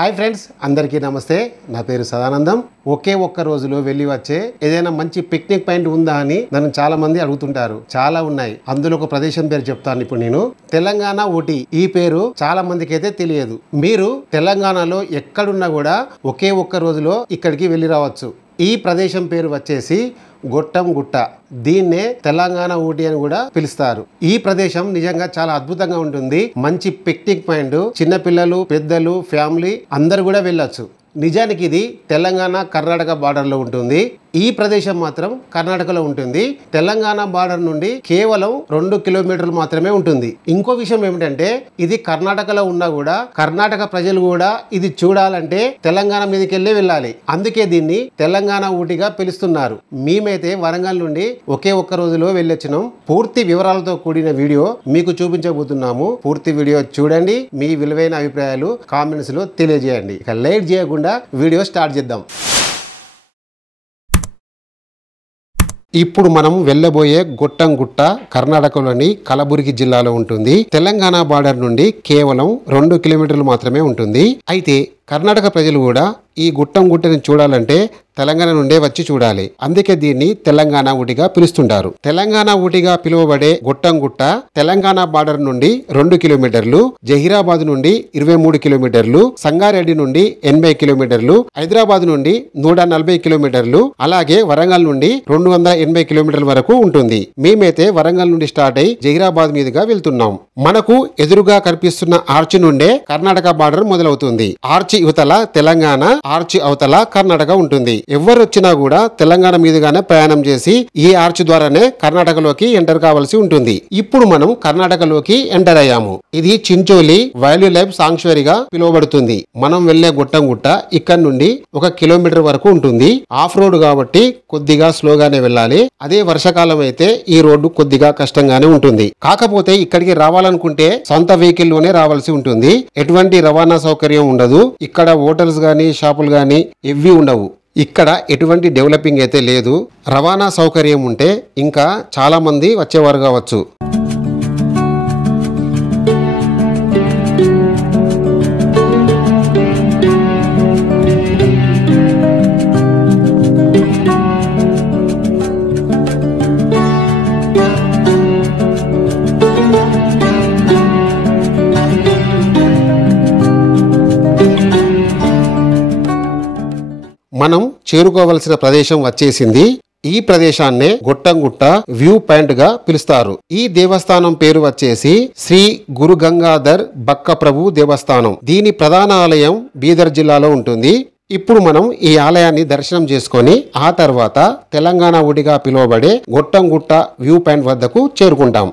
Hi friends, అందరికీ నమస్తే. నా పేరు సదానందం. ఒకే ఒక్క రోజులో వెళ్ళి వచ్చే ఏదైనా మంచి పిక్నిక్ పాయింట్ ఉందా అని నన్ను చాలా మంది అడుగుతుంటారు. చాలా ఉన్నాయి. అందులో ఒక ప్రదేశం పేరు చెప్తాను ఇప్పుడు నేను. తెలంగాణ ఊటీ. ఈ పేరు చాలా మందికి అయితే తెలియదు. మీరు తెలంగాణలో ఎక్కడున్నా కూడా ఒకే ఒక్క రోజులో ఇక్కడికి వెళ్ళి రావచ్చు. ఈ ప్రదేశం పేరు వచ్చేసి గొట్టం గుట్ట. దీన్నే తెలంగాణ ఊటీ అని కూడా పిలుస్తారు. ఈ ప్రదేశం నిజంగా చాలా అద్భుతంగా ఉంటుంది. మంచి పిక్నిక్ పాయింట్. చిన్నపిల్లలు, పెద్దలు, ఫ్యామిలీ అందరు కూడా వెళ్ళొచ్చు. నిజానికి ఇది తెలంగాణ కర్ణాటక బార్డర్లో ఉంటుంది. ఈ ప్రదేశం మాత్రం కర్ణాటకలో ఉంటుంది. తెలంగాణ బార్డర్ నుండి కేవలం 2 కిలోమీటర్లు మాత్రమే ఉంటుంది. ఇంకో విషయం ఏమిటంటే ఇది కర్ణాటకలో ఉన్నా కూడా కర్ణాటక ప్రజలు కూడా ఇది చూడాలంటే తెలంగాణ మీదకి వెళ్ళి వెళ్ళాలి. అందుకే దీన్ని తెలంగాణ ఊటీగా పిలుస్తున్నారు. మేమైతే వరంగల్ నుండి ఒకే ఒక్క రోజులో వెళ్ళొచ్చినాం. పూర్తి వివరాలతో కూడిన వీడియో మీకు చూపించబోతున్నాము. పూర్తి వీడియో చూడండి. మీ విలువైన అభిప్రాయాలు కామెంట్స్ లో తెలియజేయండి. ఇక లేట్ చేయకుండా వీడియో స్టార్ట్ చేద్దాం. ఇప్పుడు మనం వెళ్ళబోయే గొట్టం గుట్ట కర్ణాటకలోని కలబుర్గి జిల్లాలో ఉంటుంది. తెలంగాణ బార్డర్ నుండి కేవలం 2 కిలోమీటర్లు మాత్రమే ఉంటుంది. అయితే కర్ణాటక ప్రజలు కూడా ఈ గుట్టం గుట్టని చూడాలంటే తెలంగాణ నుండే వచ్చి చూడాలి. అందుకే దీన్ని తెలంగాణ ఊటీగా పిలుస్తుంటారు. తెలంగాణ ఊటీగా పిలువబడే గొట్టం గుట్ట తెలంగాణ బార్డర్ నుండి 2 కిలోమీటర్లు, జహీరాబాద్ నుండి 23 కిలోమీటర్లు, సంగారెడ్డి నుండి 80 కిలోమీటర్లు, హైదరాబాద్ నుండి 140 కిలోమీటర్లు, అలాగే వరంగల్ నుండి 280 కిలోమీటర్ల వరకు ఉంటుంది. మేమైతే వరంగల్ నుండి స్టార్ట్ అయి జహీరాబాద్ మీదుగా వెళ్తున్నాం. మనకు ఎదురుగా కనిపిస్తున్న ఆర్చ్ నుండే కర్ణాటక బార్డర్ మొదలవుతుంది. ఆర్చ్ యువతల తెలంగాణ, ఆర్చ్ అవతల కర్ణాటక ఉంటుంది. ఎవరు వచ్చినా కూడా తెలంగాణ మీదుగానే ప్రయాణం చేసి ఈ ఆర్చ్ ద్వారానే కర్ణాటకలోకి ఎంటర్ కావాల్సి ఉంటుంది. ఇప్పుడు మనం కర్ణాటకలోకి ఎంటర్ అయ్యాము. ఇది చించోలి వైల్డ్ లైఫ్ సాంక్చురీగా పిలువబడుతుంది. మనం వెళ్లే గొట్టం గుట్ట ఇక్కడ నుండి 1 కిలోమీటర్ వరకు ఉంటుంది. ఆఫ్ రోడ్ కాబట్టి కొద్దిగా స్లోగానే వెళ్ళాలి. అదే వర్షాకాలం అయితే ఈ రోడ్డు కొద్దిగా కష్టంగానే ఉంటుంది. కాకపోతే ఇక్కడికి రావాలనుకుంటే సొంత వెహికల్ లోనే రావాల్సి ఉంటుంది. ఎటువంటి రవాణా సౌకర్యం ఉండదు. ఇక్కడ హోటల్స్ గానీ, షాపులు గానీ ఇవి ఉండవు. ఇక్కడ ఎటువంటి డెవలపింగ్ అయితే లేదు. రవాణా సౌకర్యం ఉంటే ఇంకా చాలా మంది వచ్చేవారు కావచ్చు. మనం చేరుకోవలసిన ప్రదేశం వచ్చేసింది. ఈ ప్రదేశాన్నే గొట్టం గుట్ట వ్యూ పాయింట్ గా పిలుస్తారు. ఈ దేవస్థానం పేరు వచ్చేసి శ్రీ గురు గంగాధర్ బక్క ప్రభు దేవస్థానం. దీని ప్రధాన ఆలయం బీదర్ జిల్లాలో ఉంటుంది. ఇప్పుడు మనం ఈ ఆలయాన్ని దర్శనం చేసుకొని ఆ తర్వాత తెలంగాణ ఊటీగా పిలువబడే గొట్టం గుట్ట వ్యూ పాయింట్ వద్దకు చేరుకుంటాం.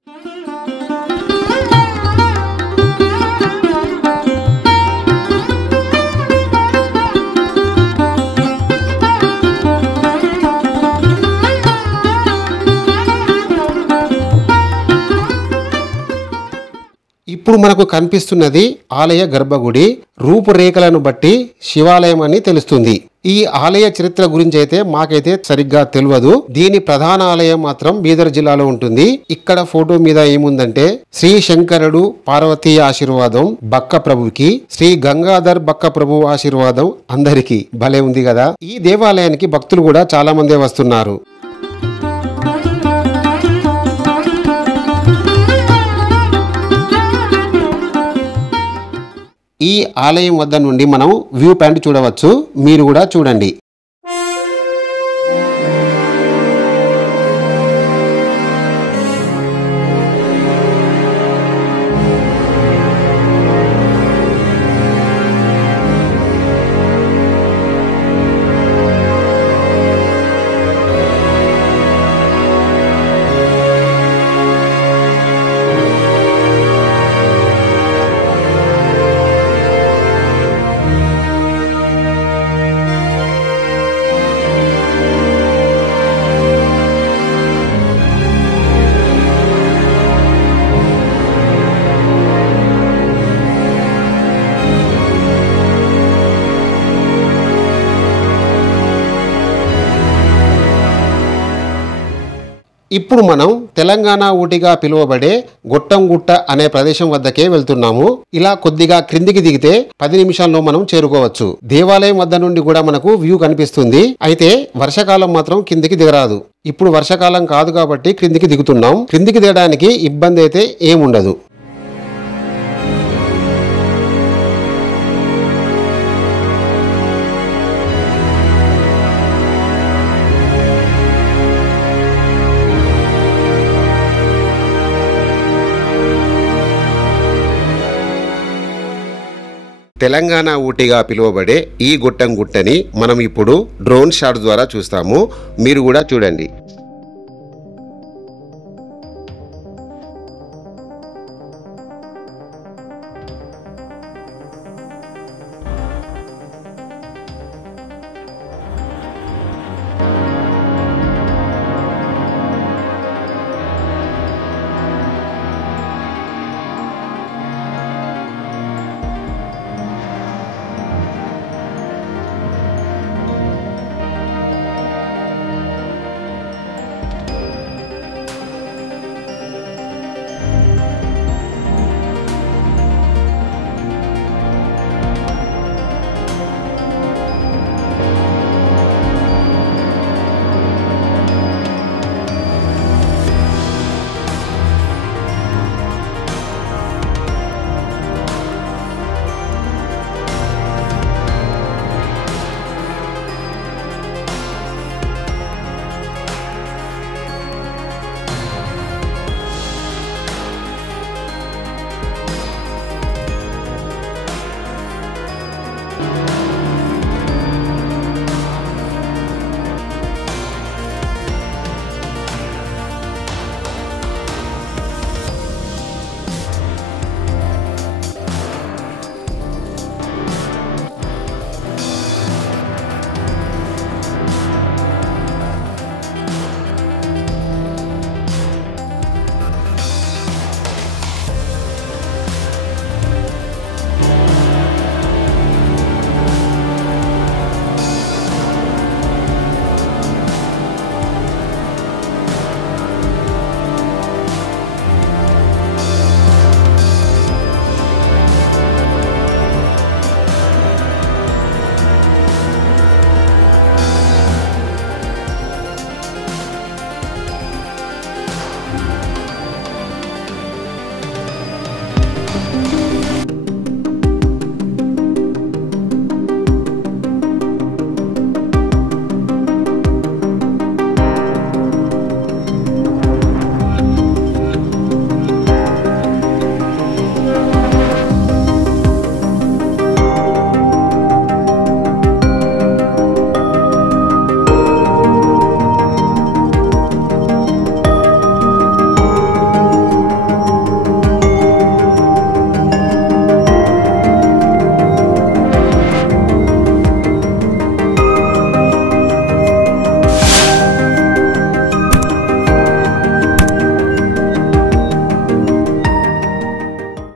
ఇప్పుడు మనకు కనిపిస్తున్నది ఆలయ గర్భగుడి. రూపురేఖలను బట్టి శివాలయం అని తెలుస్తుంది. ఈ ఆలయ చరిత్ర గురించి అయితే మాకైతే సరిగ్గా తెలియదు. దీని ప్రధాన ఆలయం మాత్రం బీదర్ జిల్లాలో ఉంటుంది. ఇక్కడ ఫోటో మీద ఏముందంటే శ్రీ శంకరుడు పార్వతీ ఆశీర్వాదం బక్క ప్రభుకి, శ్రీ గంగాధర్ బక్క ప్రభు ఆశీర్వాదం అందరికీ. భలే ఉంది కదా. ఈ దేవాలయానికి భక్తులు కూడా చాలా మందే వస్తున్నారు. ఈ ఆలయం వద్ద నుండి మనం వ్యూ పాయింట్ చూడవచ్చు. మీరు కూడా చూడండి. ఇప్పుడు మనం తెలంగాణ ఊటీగా పిలువబడే గొట్టంగుట్ట అనే ప్రదేశం వద్దకే వెళ్తున్నాము. ఇలా కొద్దిగా క్రిందికి దిగితే 10 నిమిషాల్లో మనం చేరుకోవచ్చు. దేవాలయం వద్ద నుండి కూడా మనకు వ్యూ కనిపిస్తుంది. అయితే వర్షాకాలం మాత్రం కిందికి దిగరాదు. ఇప్పుడు వర్షాకాలం కాదు కాబట్టి క్రిందికి దిగుతున్నాం. క్రిందికి దిగడానికి ఇబ్బంది అయితే ఏముండదు. తెలంగాణ ఊటీగా పిలువబడే ఈ గొట్టంగుట్టని మనం ఇప్పుడు డ్రోన్ షాట్ ద్వారా చూస్తాము. మీరు కూడా చూడండి.